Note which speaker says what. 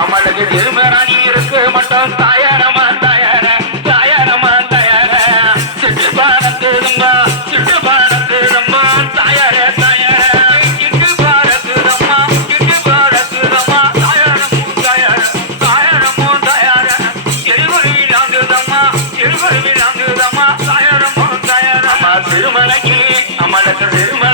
Speaker 1: அமலுக்கு திருமராணி இருக்க மாட்டான் அமலக்கு
Speaker 2: பெருமை